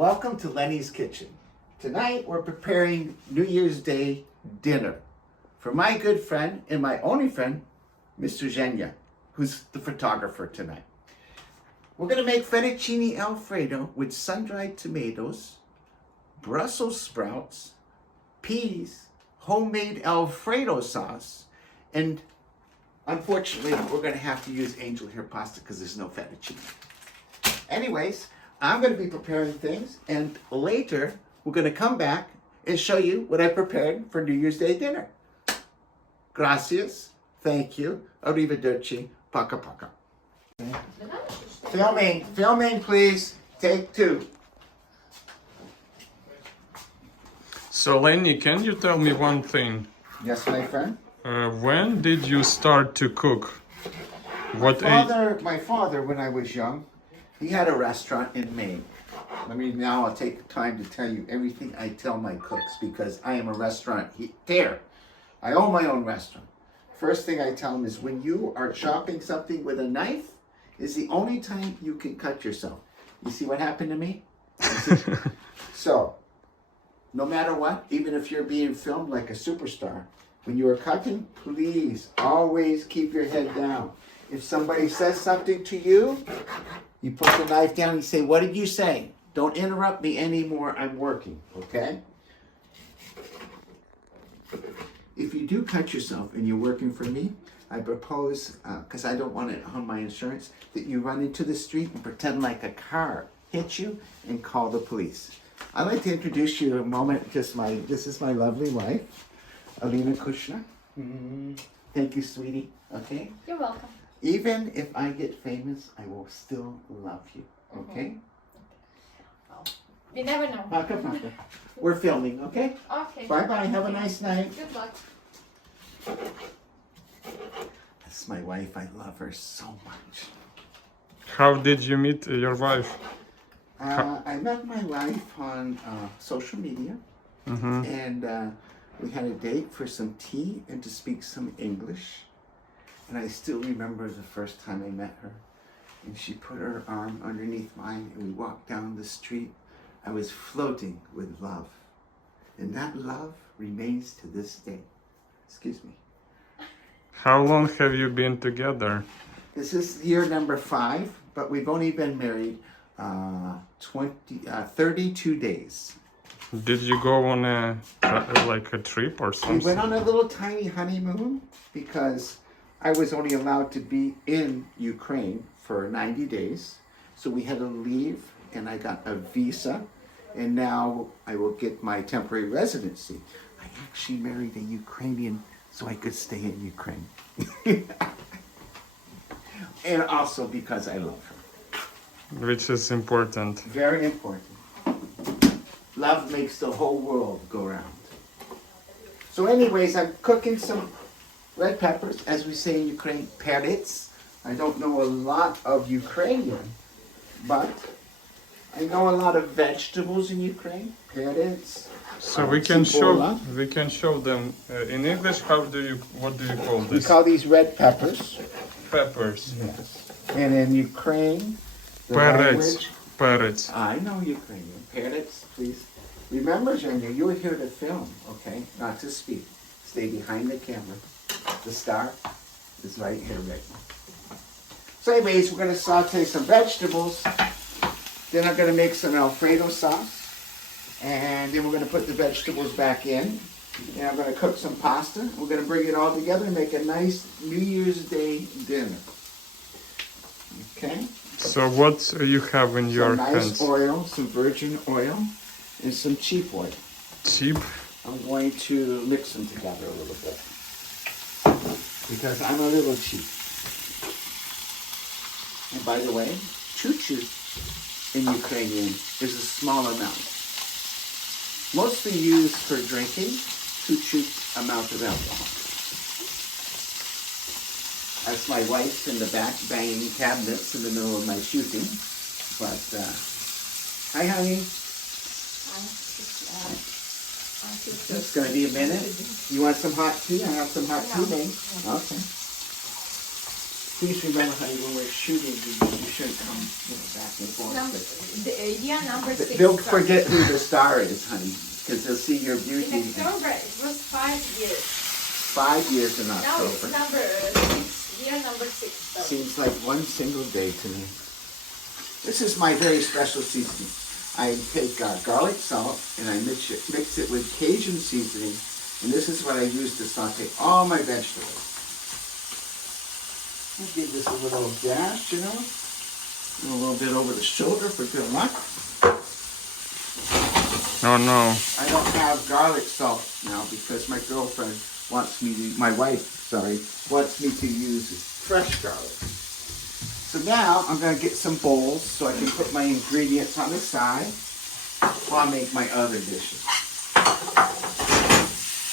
Welcome to Lenny's Kitchen. Tonight we're preparing New Year's Day dinner for my good friend and my only friend, Mr. Zhenya, who's the photographer tonight. We're gonna make fettuccine Alfredo with sun-dried tomatoes, Brussels sprouts, peas, homemade Alfredo sauce, and unfortunately we're gonna have to use angel hair pasta because there's no fettuccine. Anyways, I'm going to be preparing things, and later we're going to come back and show you what I prepared for New Year's Day dinner. Gracias, thank you, arrivederci, paka paka. Filming please, take 2. So Lenny, can you tell me one thing? Yes, my friend? When did you start to cook? What age? My father, when I was young, he had a restaurant in Maine. I'll take time to tell you everything I tell my cooks because I am a restaurateur. I own my own restaurant. First thing I tell them is when you are chopping something with a knife is the only time you can cut yourself. You see what happened to me? So, no matter what, even if you're being filmed like a superstar, when you are cutting, please always keep your head down. If somebody says something to you, you put the knife down and you say, what did you say? Don't interrupt me anymore, I'm working, okay? If you do cut yourself and you're working for me, I propose, because I don't want it on my insurance, that you run into the street and pretend like a car hit you and call the police. I'd like to introduce you a moment, this is my lovely wife, Alina Kushner. Thank you, sweetie, okay? You're welcome. Even if I get famous, I will still love you, okay? Well, you never know. Paka paka. We're filming, okay? Okay. Bye-bye, have a nice night. Good luck. That's my wife, I love her so much. How did you meet your wife? I met my wife on social media, and we had a date for some tea and to speak some English. And I still remember the first time I met her. And she put her arm underneath mine and we walked down the street. I was floating with love. And that love remains to this day. Excuse me. How long have you been together? This is year number 5, but we've only been married 32 days. Did you go on a trip or something? We went on a little tiny honeymoon because I was only allowed to be in Ukraine for 90 days. So we had to leave and I got a visa and now I will get my temporary residency. I actually married a Ukrainian so I could stay in Ukraine. And also because I love her. Which is important. Very important. Love makes the whole world go round. So anyways, I'm cooking some red peppers, as we say in Ukraine, perets. I don't know a lot of Ukrainian, but I know a lot of vegetables in Ukraine. Perets. So we can show them in English. What do you call We this? call these red peppers. Peppers. Yes. And in Ukraine, the Perets. language, I know Ukrainian. Perets, please. Remember, Zhenya, you were here to film, okay? Not to speak. Stay behind the camera. The star is right here, right now. So anyways, we're going to saute some vegetables. Then I'm going to make some Alfredo sauce. And then we're going to put the vegetables back in. And I'm going to cook some pasta. We're going to bring it all together and make a nice New Year's Day dinner. Okay? So what you have in your some hands? nice oil, some virgin oil, and some cheap oil. Cheap? I'm going to mix them together a little bit. Because I'm a little cheap. And by the way, chut-chut in Ukrainian is a small amount. Mostly used for drinking, chut-chut amount of alcohol. That's my wife in the back banging cabinets in the middle of my shooting. But, hi honey. It's going to be a minute. You want some hot tea? I have some hot tea, babe. Okay. Please remember, honey, when we're shooting, you shouldn't come back and forth. The idea number 6. They'll forget who the star is, honey, because they'll see your In beauty. October, it was 5 years. 5 years in Now it's October. number 6. Year number 6. So. Seems like one single day to me. This is my very special seasoning. I take garlic salt and I mix it with Cajun seasoning, and this is what I use to saute all my vegetables. I'll give this a little dash, you know, and a little bit over the shoulder for good luck. Oh no. I don't have garlic salt now because my girlfriend wants me to, my wife, wants me to use fresh garlic. So now I'm going to get some bowls so I can put my ingredients on the side while I make my other dishes.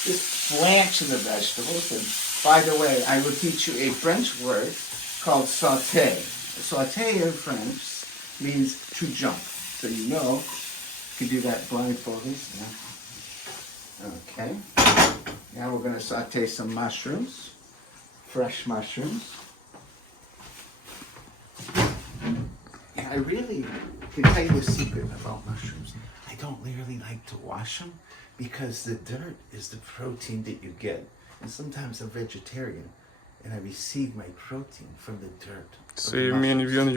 Just blanching the vegetables. And by the way, I will teach you a French word called sauté. Sauté in French means to jump. So you know, you can do that blindfolded. Yeah. Okay. Now we're going to saute some mushrooms, fresh mushrooms. And I really can tell you the secret about mushrooms. I don't really like to wash them because the dirt is the protein that you get. And sometimes I'm vegetarian and I receive my protein from the dirt. So you mean when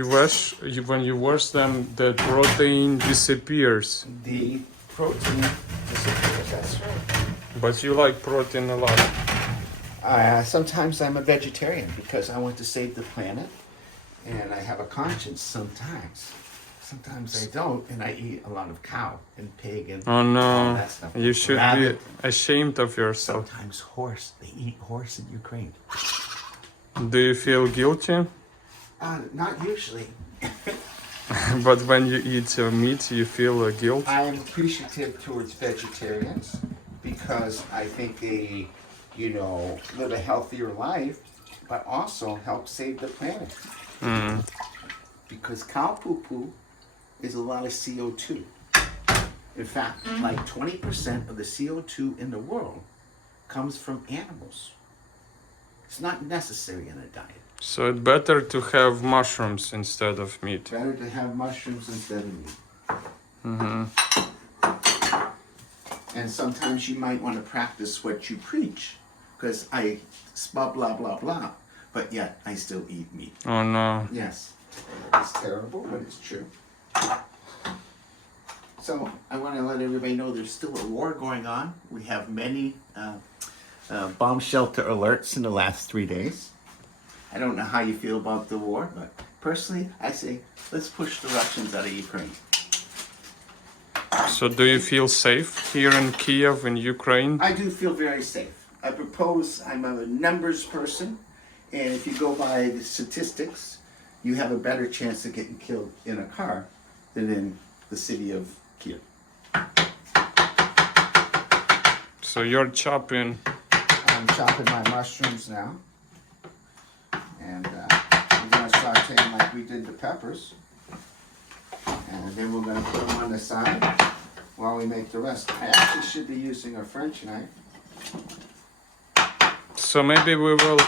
you wash them, the protein disappears? The protein disappears, that's right. But you like protein a lot. Sometimes I'm a vegetarian because I want to save the planet. And I have a conscience sometimes. Sometimes I don't, and I eat a lot of cow and pig and Oh all no, that stuff. you should Rabbit. be ashamed of yourself. Sometimes horse. They eat horse in Ukraine. Do you feel guilty? Not usually. But when you eat meat, you feel guilt? I am appreciative towards vegetarians because I think they, live a healthier life, but also help save the planet. Mm. Because cow poo-poo is a lot of CO2. In fact, like 20% of the CO2 in the world comes from animals. It's not necessary in a diet. So it's better to have mushrooms instead of meat. Better to have mushrooms instead of meat. Mm-hmm. And sometimes you might want to practice what you preach, because I blah, blah, blah, blah, but yet I still eat meat. Oh no. Yes, it's terrible, but it's true. So I want to let everybody know there's still a war going on. We have many bomb shelter alerts in the last 3 days. I don't know how you feel about the war, but personally, I say let's push the Russians out of Ukraine. So do you feel safe here in Kiev, in Ukraine? I do feel very safe. I'm a numbers person, and if you go by the statistics, you have a better chance of getting killed in a car than in the city of Kiev. So you're chopping. I'm chopping my mushrooms now, and I'm going to saute them like we did the peppers, and then we're going to put them on the side while we make the rest. I actually should be using a French knife. So maybe we will.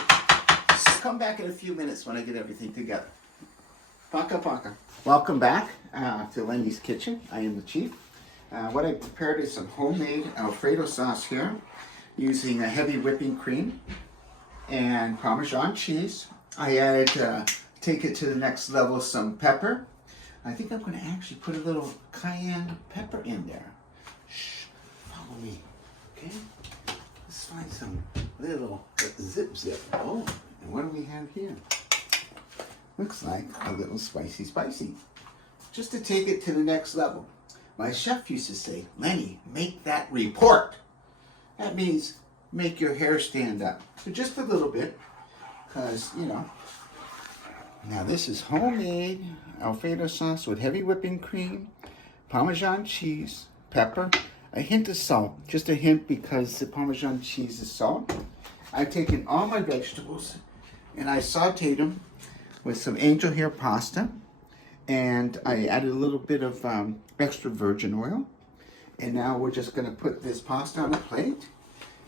Come back in a few minutes when I get everything together. Paka paka. Welcome back to Lenny's Kitchen. I am the chief. What I prepared is some homemade Alfredo sauce here, using a heavy whipping cream and Parmesan cheese. I added, take it to the next level, some pepper. I think I'm going to actually put a little cayenne pepper in there. Shh, follow me, okay? Let's find some little zip. Oh, and what do we have here? Looks like a little spicy. Just to take it to the next level. My chef used to say, Lenny, make that report. That means make your hair stand up. So just a little bit, because, Now this is homemade Alfredo sauce with heavy whipping cream, Parmesan cheese, pepper, a hint of salt. Just a hint because the Parmesan cheese is salt. I've taken all my vegetables and I sauteed them with some angel hair pasta. And I added a little bit of extra virgin oil. And now we're just going to put this pasta on a plate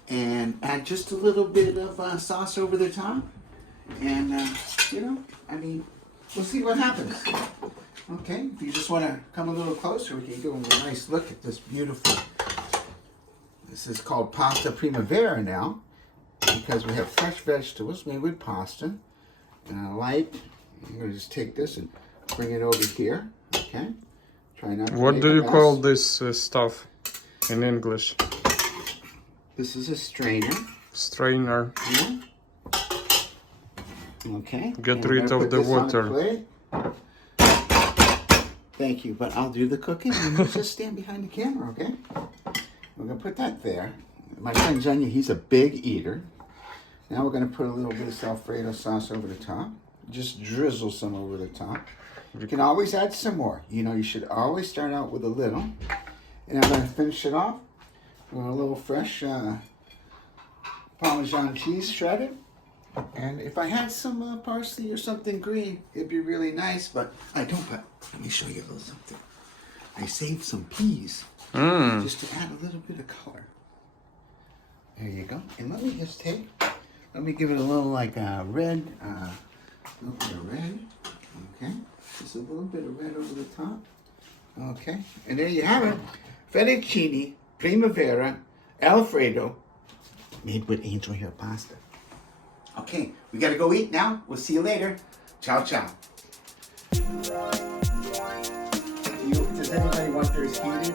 and add just a little bit of sauce over the top. And, you know, I mean, we'll see what happens. Okay, if you just want to come a little closer, we can give them a nice look at this beautiful. This is called pasta primavera now, because we have fresh vegetables made with pasta. And I like, I'm going to just take this and bring it over here. Okay, try not to What make do a you mess. call this stuff in English? This is a strainer. Strainer. Yeah. Okay. Get and I'm rid gonna of put the this on a water. plate. Thank you, but I'll do the cooking and you just stand behind the camera, okay? We're gonna put that there. My friend Zenya, he's a big eater. Now we're gonna put a little bit of Alfredo sauce over the top. Just drizzle some over the top. You can always add some more. You know, you should always start out with a little. And I'm gonna finish it off with a little fresh Parmesan cheese shredded. And if I had some parsley or something green, it'd be really nice, but I don't. But let me show you a little something. I saved some peas just to add a little bit of color. There you go. And let me just let me give it a little like red, a little bit of red. Okay. Just a little bit of red over the top. Okay. And there you have it. Fettuccine Primavera Alfredo made with angel hair pasta. Okay, we gotta go eat now. We'll see you later. Ciao, ciao. Does anybody want theirs heated?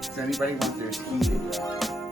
Does anybody want theirs heated?